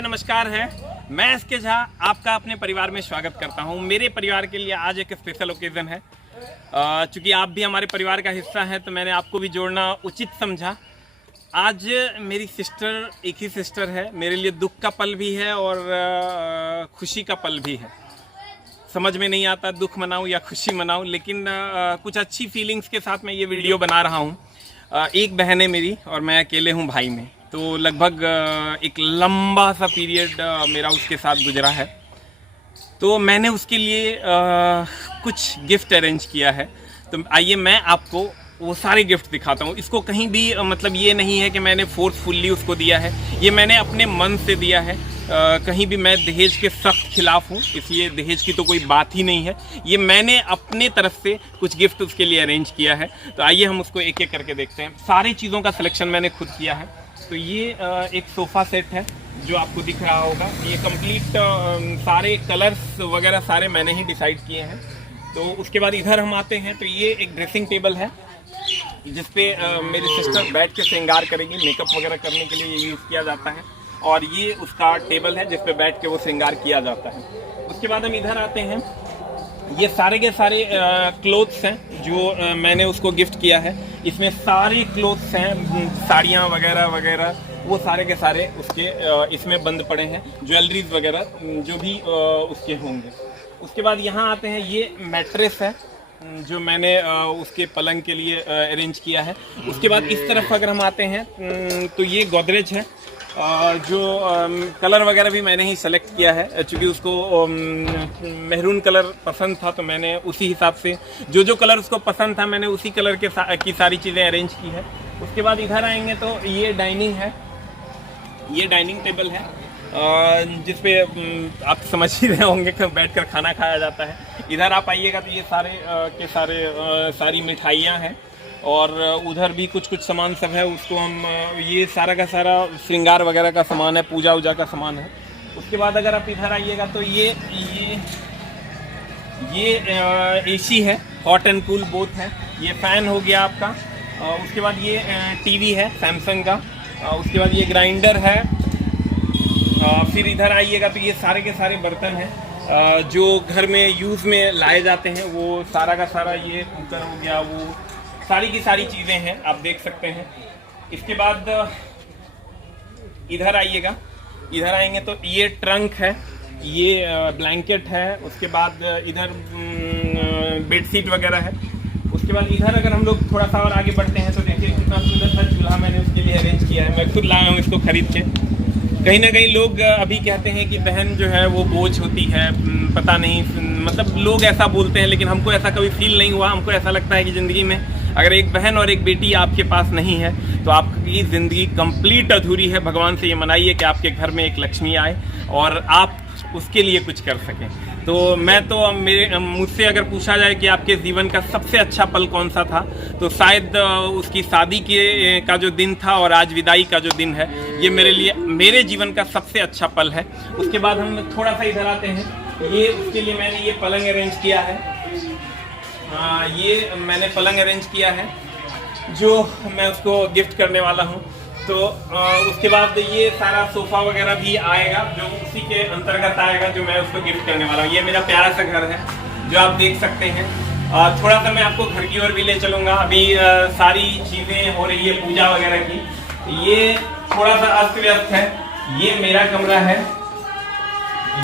नमस्कार है। मैं एसके झा आपका अपने परिवार में स्वागत करता हूं। मेरे परिवार के लिए आज एक स्पेशल ओकेज़न है। चूँकि आप भी हमारे परिवार का हिस्सा हैं तो मैंने आपको भी जोड़ना उचित समझा। आज मेरी सिस्टर, एक ही सिस्टर है, मेरे लिए दुख का पल भी है और खुशी का पल भी है। समझ में नहीं आता दुख मनाऊं या खुशी मनाऊं, लेकिन कुछ अच्छी फीलिंग्स के साथ मैं ये वीडियो बना रहा हूं। एक बहन है मेरी और मैं अकेले हूं भाई में, तो लगभग एक लंबा सा पीरियड मेरा उसके साथ गुजरा है। तो मैंने उसके लिए कुछ गिफ्ट अरेंज किया है। तो आइए मैं आपको वो सारे गिफ्ट दिखाता हूँ। इसको कहीं भी मतलब ये नहीं है कि मैंने फोर्सफुल्ली उसको दिया है, ये मैंने अपने मन से दिया है। कहीं भी मैं दहेज के सख्त खिलाफ हूँ, इसलिए दहेज की तो कोई बात ही नहीं है। ये मैंने अपने तरफ से कुछ गिफ्ट उसके लिए अरेंज किया है। तो आइए हम उसको एक एक करके देखते हैं। सारी चीज़ों का सिलेक्शन मैंने खुद किया है। तो ये एक सोफ़ा सेट है जो आपको दिख रहा होगा। ये कंप्लीट सारे कलर्स वगैरह सारे मैंने ही डिसाइड किए हैं। तो उसके बाद इधर हम आते हैं तो ये एक ड्रेसिंग टेबल है जिसपे मेरी सिस्टर बैठ के श्रृंगार करेगी। मेकअप वगैरह करने के लिए ये यूज़ किया जाता है और ये उसका टेबल है जिस पे बैठ के वो श्रृंगार किया जाता है। उसके बाद हम इधर आते हैं। ये सारे के सारे क्लोथ्स हैं जो मैंने उसको गिफ्ट किया है। इसमें सारे क्लोथ्स हैं, साड़ियाँ वगैरह वगैरह, वो सारे के सारे उसके इसमें बंद पड़े हैं। ज्वेलरीज वगैरह जो भी उसके होंगे। उसके बाद यहाँ आते हैं, ये मैट्रेस है जो मैंने उसके पलंग के लिए अरेंज किया है। उसके बाद इस तरफ अगर हम आते हैं तो ये गोदरेज है जो कलर वगैरह भी मैंने ही सेलेक्ट किया है। चूँकि उसको मेहरून कलर पसंद था तो मैंने उसी हिसाब से जो कलर उसको पसंद था मैंने उसी कलर की सारी चीज़ें अरेंज की है। उसके बाद इधर आएंगे तो ये डाइनिंग है, ये डाइनिंग टेबल है जिसपे आप समझ ही रहे होंगे कि बैठकर खाना खाया जाता है। इधर आप आइएगा तो ये सारे के सारे सारी मिठाइयाँ हैं और उधर भी कुछ सामान सब है। उसको हम ये सारा का सारा श्रृंगार वगैरह का सामान है, पूजा वूजा का सामान है। उसके बाद अगर आप इधर आइएगा तो ये एसी है, हॉट एंड कूल बोथ है। ये फ़ैन हो गया आपका। उसके बाद ये टीवी है सैमसंग का। उसके बाद ये ग्राइंडर है। फिर इधर आइएगा तो ये सारे के सारे बर्तन हैं जो घर में यूज़ में लाए जाते हैं। वो सारा का सारा ये कुकर हो गया, वो सारी की सारी चीज़ें हैं, आप देख सकते हैं। इसके बाद इधर आइएगा, इधर आएंगे तो ये ट्रंक है, ये ब्लैंकेट है। उसके बाद इधर बेडशीट वगैरह है। उसके बाद इधर अगर हम लोग थोड़ा सा और आगे बढ़ते हैं तो देखिए कितना सुंदर सा चूल्हा मैंने उसके लिए अरेंज किया है। मैं खुद लाया हूँ इसको खरीद के। कहीं ना कहीं लोग अभी कहते हैं कि बहन जो है वो बोझ होती है, पता नहीं, मतलब लोग ऐसा बोलते हैं, लेकिन हमको ऐसा कभी फील नहीं हुआ। हमको ऐसा लगता है कि ज़िंदगी में अगर एक बहन और एक बेटी आपके पास नहीं है तो आपकी ज़िंदगी कंप्लीट अधूरी है। भगवान से ये मनाइए कि आपके घर में एक लक्ष्मी आए और आप उसके लिए कुछ कर सकें। तो मैं तो मुझसे अगर पूछा जाए कि आपके जीवन का सबसे अच्छा पल कौन सा था तो शायद उसकी शादी का जो दिन था और आज विदाई का जो दिन है, ये मेरे जीवन का सबसे अच्छा पल है। उसके बाद हम थोड़ा सा इधर आते हैं। ये उसके लिए मैंने ये पलंग अरेंज किया है। ये मैंने पलंग अरेंज किया है जो मैं उसको गिफ्ट करने वाला हूँ। तो उसके बाद ये सारा सोफ़ा वगैरह भी आएगा जो उसी के अंतर्गत आएगा जो मैं उसको गिफ्ट करने वाला हूँ। ये मेरा प्यारा सा घर है जो आप देख सकते हैं। थोड़ा सा मैं आपको घर की ओर भी ले चलूँगा। अभी सारी चीज़ें हो रही है पूजा वगैरह की। ये थोड़ा सा अस्त व्यस्त है। ये मेरा कमरा है,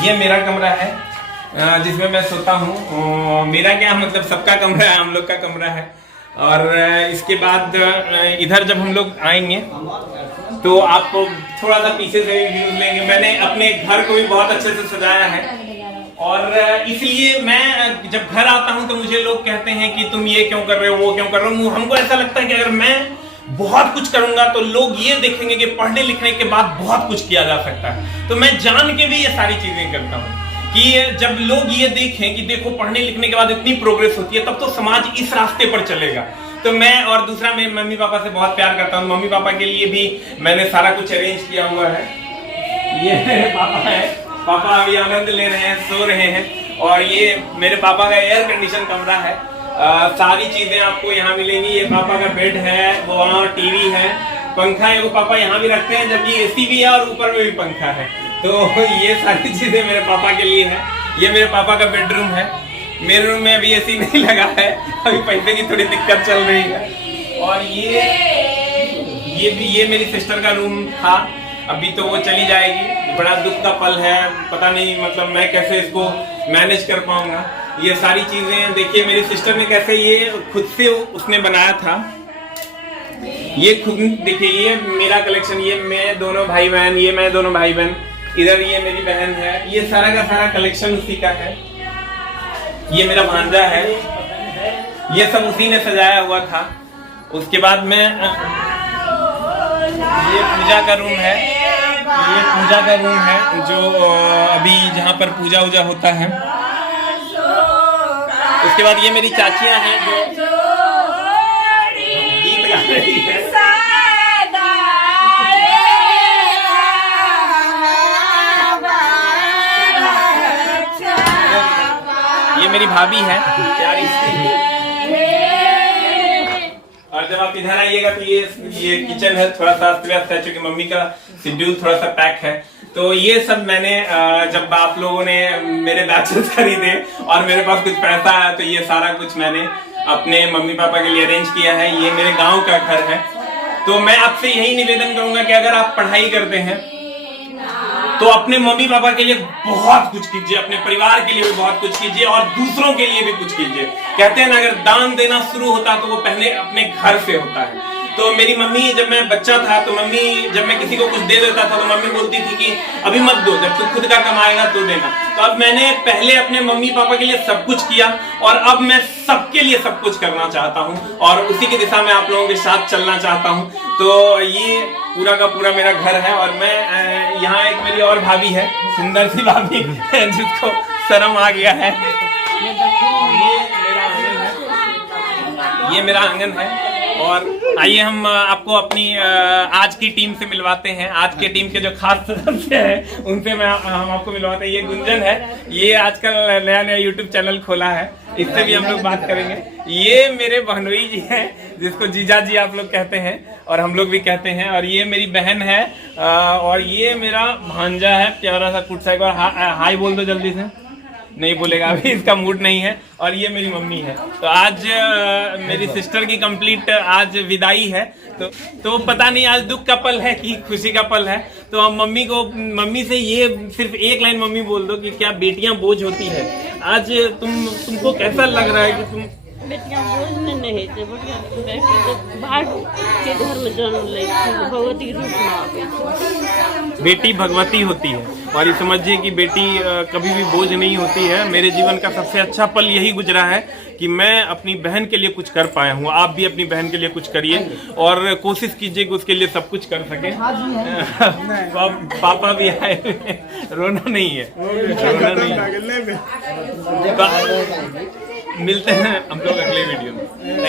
ये मेरा कमरा है जिसमें मैं सोता हूँ। मेरा क्या मतलब सबका कमरा है, हम लोग का कमरा है। और इसके बाद इधर जब हम लोग आएंगे तो आपको थोड़ा सा पीछे से व्यूज लेंगे। मैंने अपने घर को भी बहुत अच्छे से सजाया है और इसलिए मैं जब घर आता हूं तो मुझे लोग कहते हैं कि तुम ये क्यों कर रहे हो, वो क्यों कर रहे हो। हमको ऐसा लगता है कि अगर मैं बहुत कुछ करूंगा तो लोग ये देखेंगे कि पढ़ने लिखने के बाद बहुत कुछ किया जा सकता है। तो मैं जान के भी ये सारी चीजें करता हूँ कि जब लोग ये देखें कि देखो पढ़ने लिखने के बाद इतनी प्रोग्रेस होती है, तब तो समाज इस रास्ते पर चलेगा। तो मैं और दूसरा मैं मम्मी पापा से बहुत प्यार करता हूँ। मम्मी पापा के लिए भी मैंने सारा कुछ अरेंज किया हुआ है। ये मेरे पापा है, पापा अभी आनंद ले रहे हैं, सो रहे हैं। और ये मेरे पापा का एयर कंडीशन कमरा है। सारी चीजें आपको यहाँ मिलेंगी। ये पापा का बेड है, वो वहाँ टीवी है, पंखा है, वो पापा यहाँ भी रखते हैं, जबकि एसी भी है और ऊपर में भी पंखा है। तो ये सारी चीजें मेरे पापा के लिए है। ये मेरे पापा का बेडरूम है। मेरे रूम में अभी एसी नहीं लगा है, अभी पैसे की थोड़ी दिक्कत चल रही है। और ये मेरी सिस्टर का रूम था, अभी तो वो चली जाएगी। बड़ा दुख का पल है, पता नहीं मतलब मैं कैसे इसको मैनेज कर पाऊंगा। ये सारी चीजें देखिए मेरी सिस्टर ने कैसे ये खुद से उसने बनाया था। ये खुद देखिए, ये मेरा कलेक्शन, ये मैं दोनों भाई बहन, ये मैं दोनों भाई बहन, इधर ये मेरी बहन है। ये सारा का सारा कलेक्शन उसी का है। ये मेरा भांजा है, ये सब उसी ने सजाया हुआ था। उसके बाद में ये पूजा का रूम है, ये पूजा का रूम है जो अभी जहाँ पर पूजा वूजा होता है। उसके बाद ये मेरी चाचियां हैं जो गीत गा रही है। ये मेरी भाभी है प्यारी सी। और जब आप इधर आइएगा तो ये किचन है, थोड़ा सा अस्त व्यस्त है क्योंकि मम्मी का शेड्यूल थोड़ा सा पैक है। तो ये सब मैंने जब आप लोगों ने मेरे बैचेस खरीदे और मेरे पास कुछ पैसा आया तो ये सारा कुछ मैंने अपने मम्मी पापा के लिए अरेंज किया है। ये मेरे गांव का घर है। तो मैं आपसे यही निवेदन करूंगा कि अगर आप पढ़ाई करते हैं तो अपने मम्मी पापा के लिए बहुत कुछ कीजिए, अपने परिवार के लिए भी बहुत कुछ कीजिए और दूसरों के लिए भी कुछ कीजिए। कहते हैं ना, अगर दान देना शुरू होता तो वो पहले अपने घर से होता है। तो मेरी मम्मी, जब मैं बच्चा था तो मम्मी, जब मैं किसी को कुछ दे देता था तो मम्मी बोलती थी कि अभी मत दो, जब तू खुद का कमाएगा तो देना। तो अब मैंने पहले अपने मम्मी पापा के लिए सब कुछ किया और अब मैं सबके लिए सब कुछ करना चाहता हूँ और उसी की दिशा में आप लोगों के साथ चलना चाहता हूँ। तो ये पूरा का पूरा मेरा घर है। और मैं यहाँ एक मेरी और भाभी है, सुंदर सी भाभी जिसको शर्म आ गया है। ये मेरा आंगन है। और आइए हम आपको अपनी आज की टीम से मिलवाते हैं। आज के टीम के जो खास सदस्य हैं उनसे हम आपको मिलवाते हैं। ये गुंजन है, ये आजकल नया नया यूट्यूब चैनल खोला है, इससे भी हम लोग बात करेंगे। ये मेरे बहनोई जी हैं जिसको जीजा जी आप लोग कहते हैं और हम लोग भी कहते हैं। और ये मेरी बहन है और ये मेरा भांजा है, प्यारा सा कुट सा। और हाय बोल दो जल्दी से। नहीं बोलेगा, अभी इसका मूड नहीं है। और ये मेरी मम्मी है। तो आज मेरी सिस्टर की कंप्लीट आज विदाई है। तो पता नहीं आज दुख का पल है कि खुशी का पल है। तो हम मम्मी से ये सिर्फ एक लाइन मम्मी बोल दो कि क्या बेटियां बोझ होती है। आज तुमको कैसा लग रहा है कि तुम बेटियां बोझ नहीं थे, भाग के घर में जन्म ले भगवती रूप में आवे। बेटी भगवती होती है और ये समझिए कि बेटी कभी भी बोझ नहीं होती है। मेरे जीवन का सबसे अच्छा पल यही गुजरा है कि मैं अपनी बहन के लिए कुछ कर पाया हूँ। आप भी अपनी बहन के लिए कुछ करिए और कोशिश कीजिए कि उसके लिए सब कुछ कर सके। पापा भी आए, रोना नहीं है, रोना नहीं है। मिलते हैं हम लोग अगले वीडियो में।